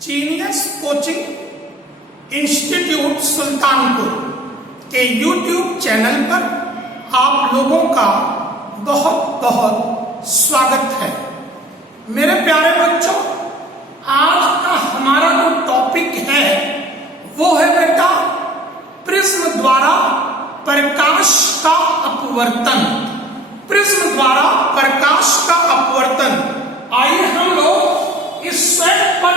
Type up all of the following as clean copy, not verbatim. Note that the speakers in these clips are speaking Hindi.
जीनियस कोचिंग इंस्टीट्यूट सुल्तानपुर के YouTube चैनल पर आप लोगों का बहुत बहुत स्वागत है। मेरे प्यारे बच्चों, आज का हमारा जो टॉपिक है वो है बेटा प्रिज्म द्वारा प्रकाश का अपवर्तन। प्रिज्म द्वारा प्रकाश का अपवर्तन। आइए हम लोग इस स्लाइड पर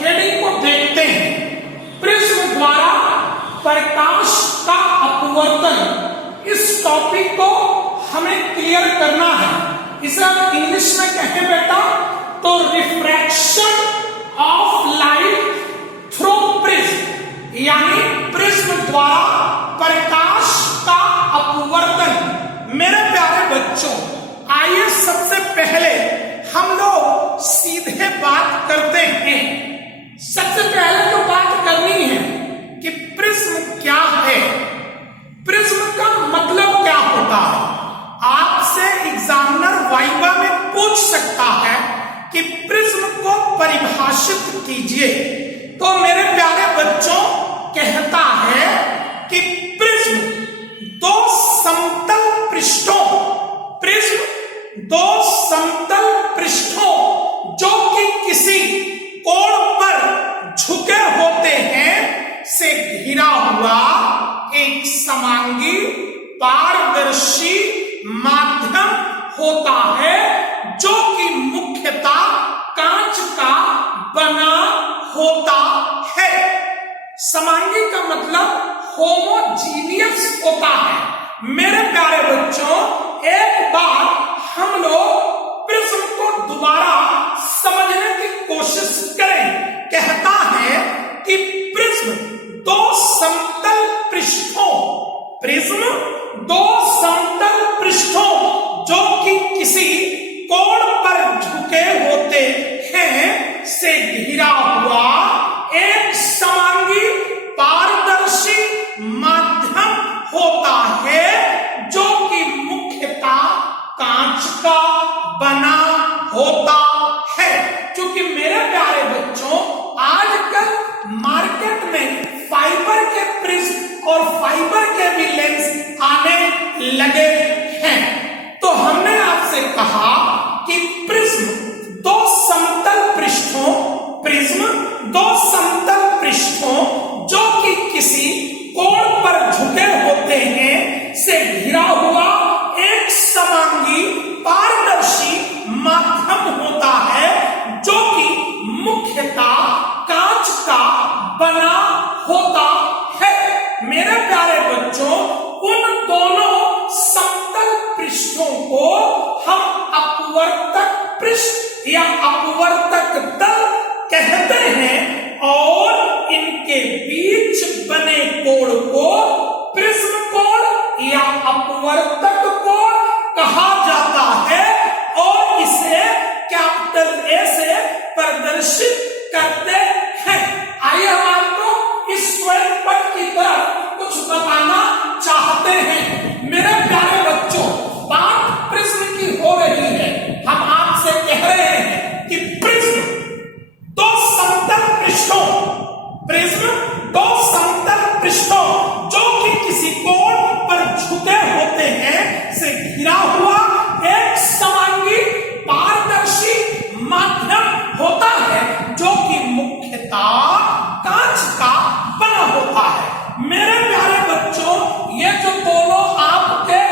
हेडिंग को देखते हैं। प्रिज्म द्वारा प्रकाश का अपवर्तन, इस टॉपिक को हमें क्लियर करना है। इसे हम इंग्लिश में कहें बेटा तो refraction of light through prism, यानी प्रिज्म द्वारा प्रकाश का अपवर्तन। मेरे प्यारे बच्चों, आइए सबसे पहले हम लोग सीधे बात करते हैं। सबसे पहले तो बात करनी है कि प्रिज्म क्या है, प्रिज्म का मतलब क्या होता है। आपसे एग्जामिनर वाइवा में पूछ सकता है कि प्रिज्म को परिभाषित कीजिए, तो मेरे प्यारे बच्चों कहता है कि प्रिज्म दो समतल पृष्ठों, प्रिज्म दो समतल पृष्ठों जो कि किसी कोण पर झुके होते हैं से घिरा हुआ एक समांगी पारदर्शी माध्यम होता है, जो कि मुख्यतः कांच का बना होता है। समांगी का मतलब होमोजीनियस होता है। मेरे प्यारे बच्चों, एक बार हम लोग प्रिज्म को दोबारा समझने की कोशिश करें। कहता है कि प्रिज्म दो समतल पृष्ठों, प्रिज्म दो समतल पृष्ठों जो कि किसी कोण पर झुके होते हैं से घिरा हुआ एक समांगी पारदर्शी माध्यम होता है, जो कि मुख्यतः कांच का बना होता है। क्योंकि मेरे प्यारे बच्चों, आजकल मार्केट में फाइबर के प्रिज्म और फाइबर के भी लेंस आने लगे हैं। तो हमने आपसे कहा कि प्रिज्म दो समतल पृष्ठों, प्रिज्म दो समतल पृष्ठों जो कि किसी कोण पर झुके होते हैं से घिरा हुआ एक समांगी पारदर्शी माध्यम होता है, जो कि मुख्यतः कांच का बना होता है। मेरे प्यारे बच्चों, उन दोनों समतल पृष्ठों को हम अपवर्तक पृष्ठ या अपवर्तक तल कहते हैं, और इनके बीच बने कोण को प्रिज्म कोण या अपवर्तक कोण कहा जाता है, और इसे कैपिटल ए से प्रदर्शित करते हैं। आइए हम आपको इस श्वेत पट की तरफ कुछ बताना चाहते हैं। मेरे प्यारे बच्चों, बात प्रिज्म की हो रही है। हम आपसे कह रहे हैं कि प्रिज्म दो समतल पृष्ठों, प्रिज्म दो समतल पृष्ठों जो कि किसी कोण पर झुके होते हैं से घिरा हुआ एक समांगी पारदर्शी माध्यम होता है, जो कि मुख्यतः कांच का बना होता है। मेरे प्यारे बच्चों, ये जो दोनों आपके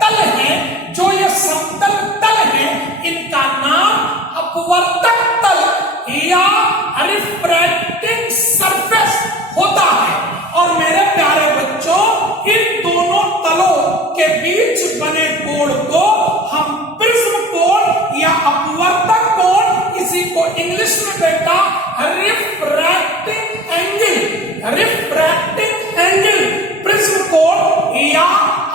तल हैं, जो ये समतल तल हैं, इनका नाम अपवर्तक तल या रिफ्रैक्टिंग सरफेस होता है। और मेरे प्यारे बच्चों, इन दोनों तलों के बीच बने कोण को हम प्रिज्म कोण या अपवर्तक कोण, इसी को इंग्लिश में बेटा refracting angle, refracting angle, prism कोण या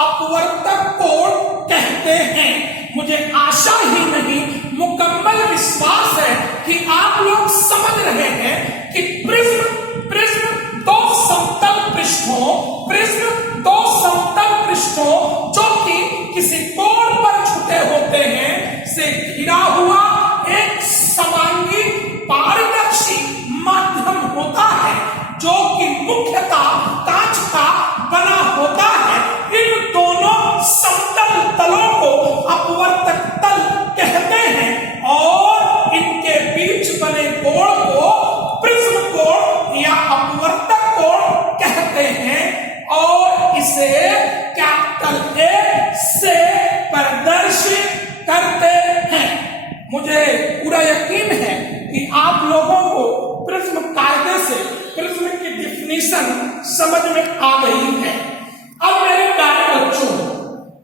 अपवर्तक कोण कहते हैं। मुझे आशा ही नहीं, मुकम्मल विश्वास है कि आप लोग समझ रहे हैं कि प्रिज्म दो समतल पृष्ठों, प्रिज्म दो समतल पृष्ठों जो कि किसी कोण पर झुके होते हैं से घिरा हुआ एक समांगी पारदर्शी पूरा यकीन है कि आप लोगों को प्रिज्म कायदे से प्रिज्म की डिफिनीशन समझ में आ गई है। अब मेरे प्यारे बच्चों,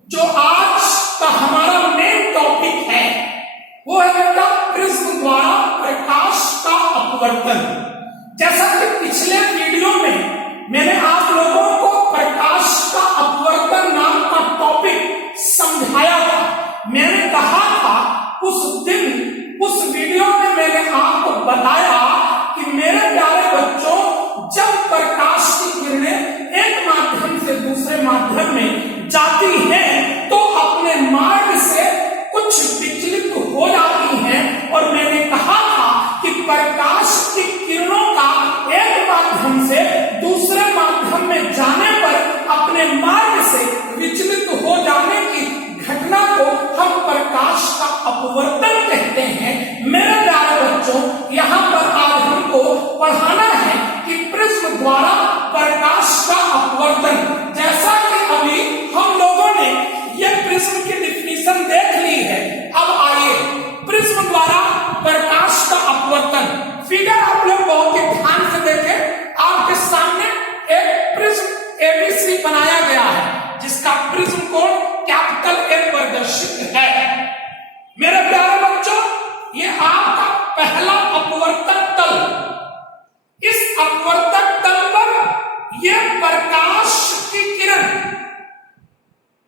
जो आज का हमारा मेन टॉपिक है वो है बेटा प्रिज्म द्वारा प्रकाश का अपवर्तन। जैसा कि पिछले वीडियो में मैंने आप लोगों को प्रकाश का अपवर्तन नाम का टॉपिक समझाया था। मैंने कहा था उस दिन उस वीडियो में मैंने आपको बताया कि मेरे प्यारे बच्चों, जब प्रकाश की किरणें एक माध्यम से दूसरे माध्यम में जाती हैं तो अपने मार्ग से कुछ विचलित हो जाती हैं। और मैंने कहा था कि प्रकाश की किरणों का एक माध्यम से दूसरे माध्यम में जाने पर अपने मार्ग से विचलित हो जाने की घटना को हम प्रकाश का अपवर्तन कहते हैं। मेरे प्यारे बच्चों, यहाँ पर आज हमको पढ़ाना है कि प्रिज्म द्वारा प्रकाश का अपवर्तन। जैसा कि अभी हम लोगों ने ये प्रिज्म की डिफिनीशन देख ली है, अब आइए प्रिज्म द्वारा प्रकाश का अपवर्तन। फिगर आप लोग बहुत ही ध्यान से देखें। आपके सामने एक प्रिज्म एबीसी बनाया गया है जिसका प्रिज्म कोड कैपिटल ए प्रदर्शित है। मेरे प्यारे बच्चों, ये आपका पहला अपवर्तक तल। इस अपवर्तक तल पर यह प्रकाश की किरण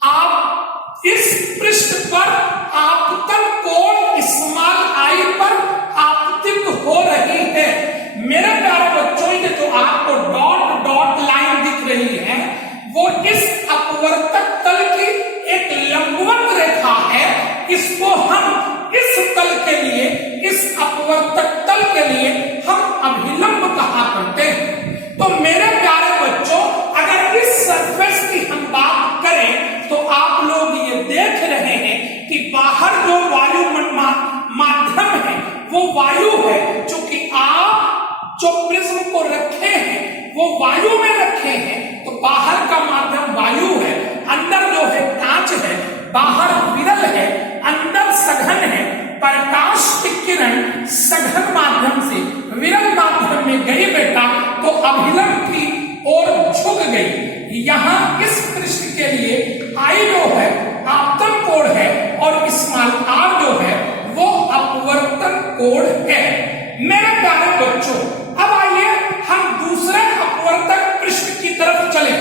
आप इस पृष्ठ पर आपतन कोण स्मॉल आई पर आपतित हो रही है। मेरे प्यारे बच्चों, ये जो आपको डॉट डॉट लाइन दिख रही है वो इस अपवर्तक तल की एक लंबवत रेखा है। इसको हम इस तल के लिए, इस अपवर्तक तल के लिए हम अभिलंब कहा करते हैं। तो मेरे प्यारे बच्चों, अगर इस सरफेस की हम बात करें तो आप लोग ये देख रहे हैं कि बाहर जो वायु माध्यम है वो वायु है। चूंकि आप जो प्रिज्म को रखे हैं वो वायु में रखे हैं तो बाहर का माध्यम वायु है, अंदर जो है कांच है, बाहर विरल है, अंदर सघन है। प्रकाश की किरण सघन माध्यम से विरल माध्यम में गई बेटा तो अभिलंब की ओर झुक गई। यहाँ इस पृष्ठ के लिए आई जो है आपतन कोण है और स्मॉल आर जो है वो अपवर्तन कोण है। मेरे प्यारे बच्चों, अब आइए हम दूसरे अपवर्तक पृष्ठ की तरफ चलें।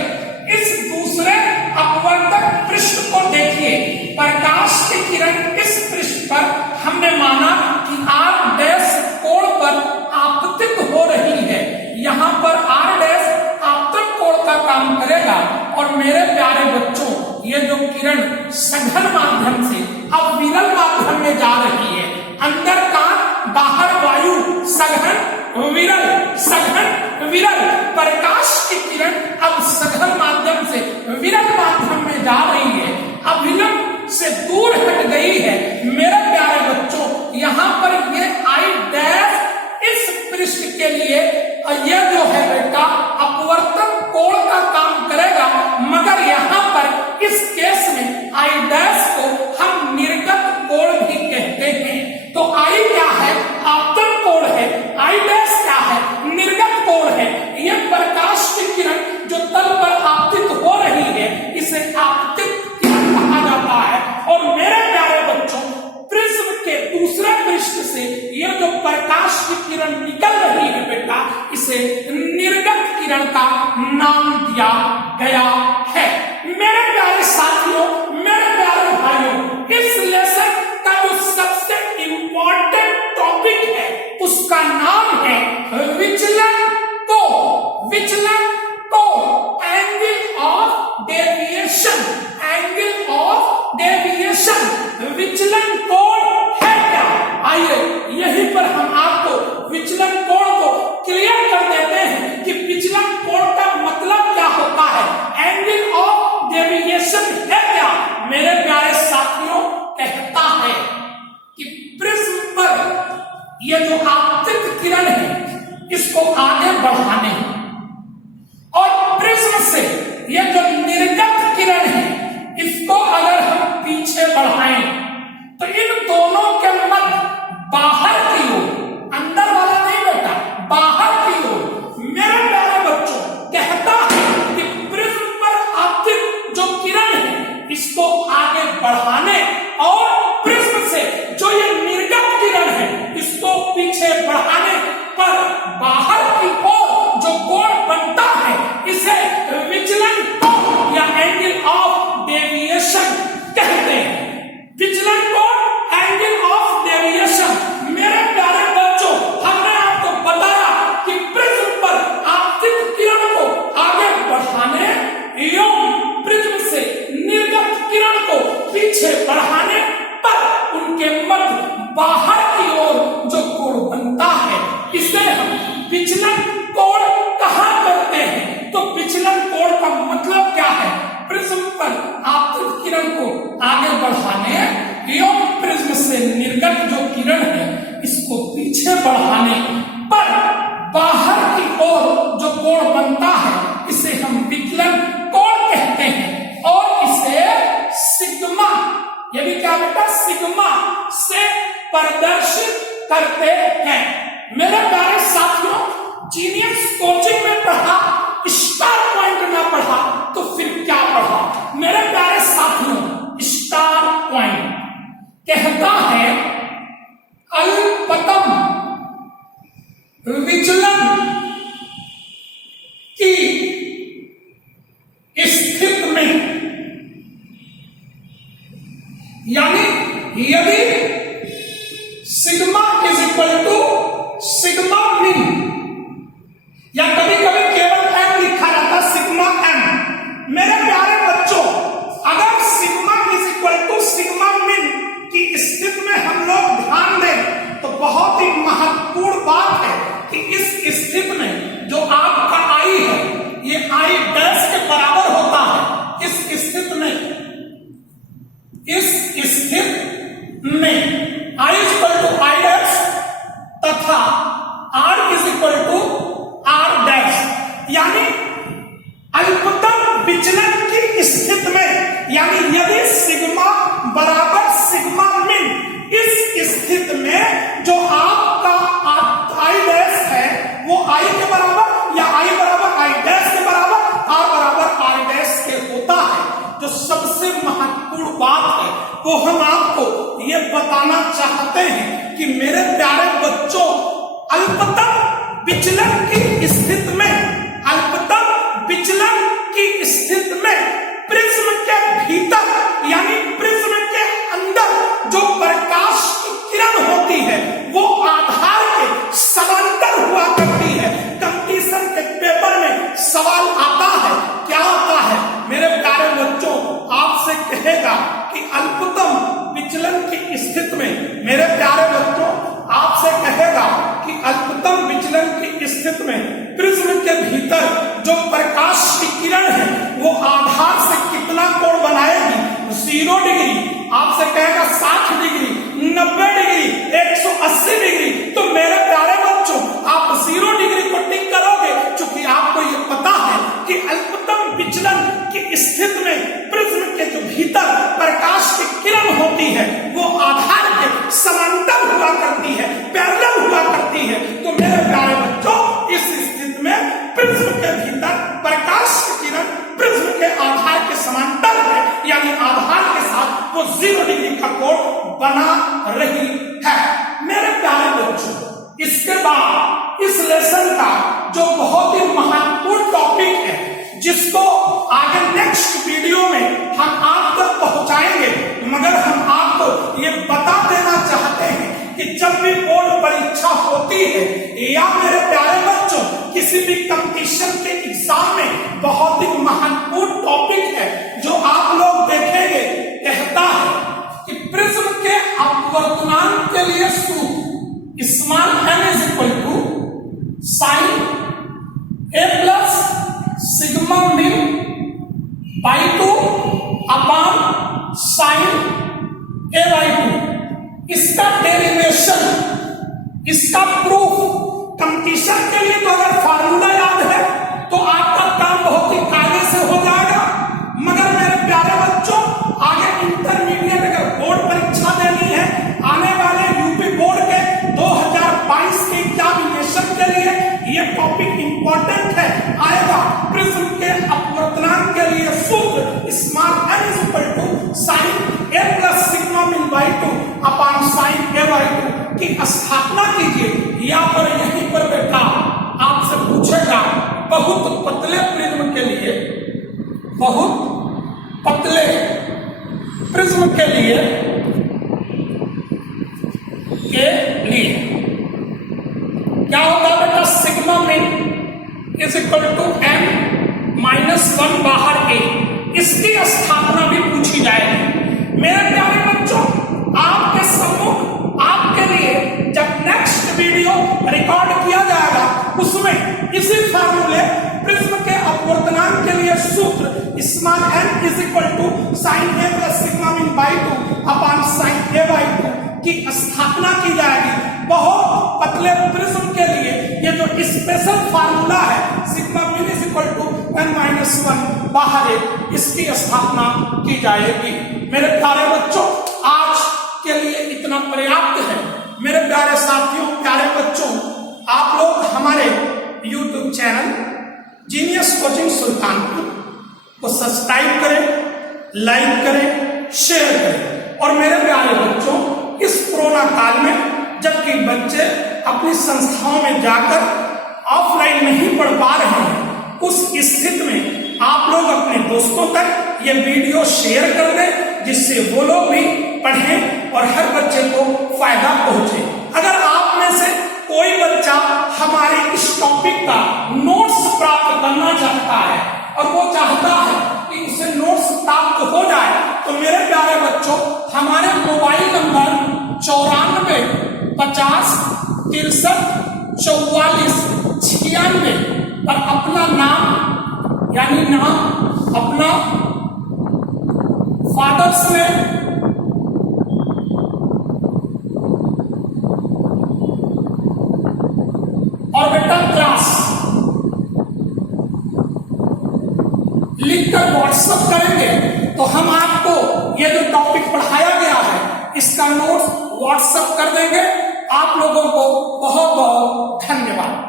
इस दूसरे अपवर्तक पृष्ठ को देखिए। प्रकाश की किरण इस पृष्ठ पर हमने माना कि आर डैश कोण पर आपतित हो रही है। यहाँ पर आर डैश आपतन कोण का काम करेगा। और मेरे प्यारे बच्चों, ये जो किरण सघन माध्यम से अब विरल माध्यम में जा रही है, अंदर कांच बाहर वायु, सघन विरल, सघन विरल। प्रकाश की किरण अब सघन माध्यम से विरल माध्यम में जा रही है, अभिलंब से दूर हट गई है। मेरे प्यारे बच्चों, यहाँ पर ये आई डैश इस पृष्ठ के लिए यह जो है बेटा अपवर्तन कोण का काम करेगा, मगर यहाँ पर इस केस में आई डैश को हम निर्गत कोण भी कहते हैं। तो आई क्या है? आपतन कोण है। आई डैश क्या है? निर्गत कोण है। यह प्रकाश की किरण जो तल पर आपतित हो रही है इसे आपतित किरण कहा जाता है। और मेरे प्यारे बच्चों, प्रिज्म के दूसरे पृष्ठ से यह जो प्रकाश की किरण निकल रही है बेटा, इसे निर्गत किरण का नाम दिया गया है। मेरे प्यारे साथियों, मेरे प्यारे भाइयों, इस लेसन का जो सबसे इंपॉर्टेंट टॉपिक है उसका नाम है विचलन कोण। विचलन कोण, angle of deviation, angle of deviation. विचलन कोण है क्या? आइए यहीं पर हम आपको विचलन कोण को क्लियर कर देते हैं कि विचलन कोण का मतलब क्या होता है, एंगल ऑफ डेविएशन है क्या। मेरे प्यारे साथियों, कहता है कि प्रिज्म पर यह जो आपतित किरण है इसको आगे बढ़ाने और प्रिज्म से यह जो निर्गत किरण है इसको अगर हम पीछे बढ़ाएं तो इन दोनों के मध्य बाहर इसे हम विचलन कोण कहा करते हैं। तो विचलन कोण का मतलब क्या है? प्रिज्म पर आपतित किरण को आगे बढ़ाने एवं प्रिज्म से निर्गत जो किरण है इसको पीछे बढ़ाने पर बाहर की ओर जो कोण बनता है इसे हम विचलन कोण कहते हैं और इसे सिग्मा, ये भी क्या बेटा, सिग्मा से प्रदर्शित करते हैं। मेरे प्यारे साथियों, जीनियस कोचिंग में पढ़ा, स्टार पॉइंट में पढ़ा तो फिर क्या पढ़ा? मेरे प्यारे साथियों, स्टार पॉइंट कहता है अल्पतम विचलन की स्थिति में, यानी यदि sigma is equal to sigma min, या कभी कभी केवल एम लिखा रहता सिग्मा एम। मेरे प्यारे बच्चों, अगर sigma is equal to sigma min की स्थिति में हम लोग ध्यान दें तो बहुत ही महत्वपूर्ण बात है कि इस स्थिति में जो आपका आई है ये आई डैश के बराबर होता है। इस स्थिति में I is equal to I dash तथा R is equal to R dash, यानी अल्पतम विचलन की स्थिति में, यानी यदि सिग्मा बराबर सिग्मा मिन, इस स्थिति में जो आपका आई डैश है वो आई के बराबर या आई बराबर आई डैश के बराबर, आर बराबर आर डैश के होता है। जो सबसे महत्वपूर्ण बात है वो हम आपको ये बताना चाहते हैं कि मेरे प्यारे बच्चों, अल्पतम विचलन की स्थिति में, अल्पतम विचलन की स्थिति में प्रिज्म के भीतर यानी प्रिज्म के अंदर जो प्रकाश की किरण होती है वो आधार के समांतर हुआ करती है। कंपटीशन के पेपर में सवाल आता है, क्या आता है मेरे प्यारे बच्चों, आपसे कहेगा कि अल्पतम विचलन की स्थिति में, मेरे प्यारे बच्चों आपसे कहेगा कि अल्पतम विचलन की स्थिति में प्रिज्म के भीतर जो प्रकाश की किरण है वो आधार से कितना कोण बनाएगी? 0 डिग्री। आपसे कहेगा 60 डिग्री, 90 डिग्री, 180 डिग्री। तो मेरे प्यारे बच्चों आप 0 डिग्री को टिक करोगे, क्योंकि आपको ये पता है कि अल्पतम विचलन की स्थिति में प्रिज्म के जो भीतर प्रकाश की किरण होती है वो आधार के समांतर हुआ करती है, पैरेलल हुआ करती है। तो मेरे प्यारे बच्चों, इस स्थिति में प्रिज्म के भीतर प्रकाश की किरण प्रिज्म के आधार के समांतर है, यानी आधार के साथ वो 0 डिग्री का कोण बना रही है। मेरे प्यारे बच्चों, इसके बाद इस लेसन का जो बहुत ही महत्वपूर्ण टॉपिक है जिसको आगे नेक्स्ट वीडियो में हम आप तक पहुंचाएंगे, मगर हम आपको ये बता देना चाहते हैं कि जब भी बोर्ड परीक्षा होती है या मेरे प्यारे बच्चों किसी भी कंपटीशन के एग्जाम में बहुत ही महत्वपूर्ण टॉपिक है जो आप लोग देखेंगे, कहता है कि प्रिज्म के अपवर्तनांक के लिए सूत्र small m is equal to sine a plus sigma min by 2 upon sine a by 2। इसका डेरिवेशन, इसका प्रूफ कंपटीशन के लिए तो अगर फार्मूला याद है तो आपका काम बहुत ही कायदे से हो जाएगा, मगर मेरे प्यारे बच्चों आगे इंटरमीडिएट अगर बोर्ड परीक्षा देनी है, आने वाले यूपी बोर्ड के 2022 के एग्जामिनेशन के लिए ये टॉपिक इंपॉर्टेंट है, आएगा। प्रिज्म के अपवर्तनांक के लिए सूत्र small m is equal to sine a plus sigma min by 2 upon sine a by 2 की स्थापना कीजिए। या पर यहीं पर बेटा आपसे पूछेगा बहुत पतले प्रिज्म के लिए, बहुत पतले प्रिज्म के लिए क्या होगा बेटा? Sigma min is equal to m minus 1 बाहर a, इसकी स्थापना भी पूछी जाएगी। मेरे प्यारे बच्चों, आपके सम्मुख आपके लिए जब नेक्स्ट वीडियो रिकॉर्ड किया जाएगा, उसमें इसी फार्मूले प्रिज्म के अपवर्तनांक के लिए सूत्र small n is equal to sine a plus sigma mean by 2 upon sine a by 2 की स्थापना की जाएगी। बहुत पतले प्रिज्म के लिए ये जो स्पेशल फार्मूला है sigma mean is equal to n-1 बाहर है, इसकी स्थापना की जाएगी। मेरे प्यारे बच्चों, आज के लिए इतना पर्याप्त है। मेरे प्यारे साथियों, प्यारे बच्चों, आप लोग हमारे YouTube channel genius coaching Sultanpur को सब्सक्राइब करें, लाइक करें, शेयर करें। और मेरे प्यारे बच्चों, इस कोरोना काल में जबकि बच्चे अपनी संस्थाओं में जाकर ऑफलाइन नहीं पढ़ पा रहे हैं, उस स्थिति में आप लोग अपने दोस्तों तक ये वीडियो शेयर कर दें, जिससे वो लोग भी पढ़ें और हर बच्चे को फायदा पहुंचे। अगर आप में से कोई बच्चा हमारे इस टॉपिक का नोट्स प्राप्त करना चाहता है और वो चाहता है कि उसे नोट्स प्राप्त हो जाए, तो मेरे प्यारे बच्चों, हमारे मोबाइल नंबर 94 50 63 44 96 पर अपना नाम यानी नाम अपना फादर्स में और बेटा क्लास लिखकर व्हाट्सएप करेंगे तो हम आपको ये जो टॉपिक पढ़ाया गया है इसका नोट्स व्हाट्सएप कर देंगे। आप लोगों को बहुत बहुत धन्यवाद।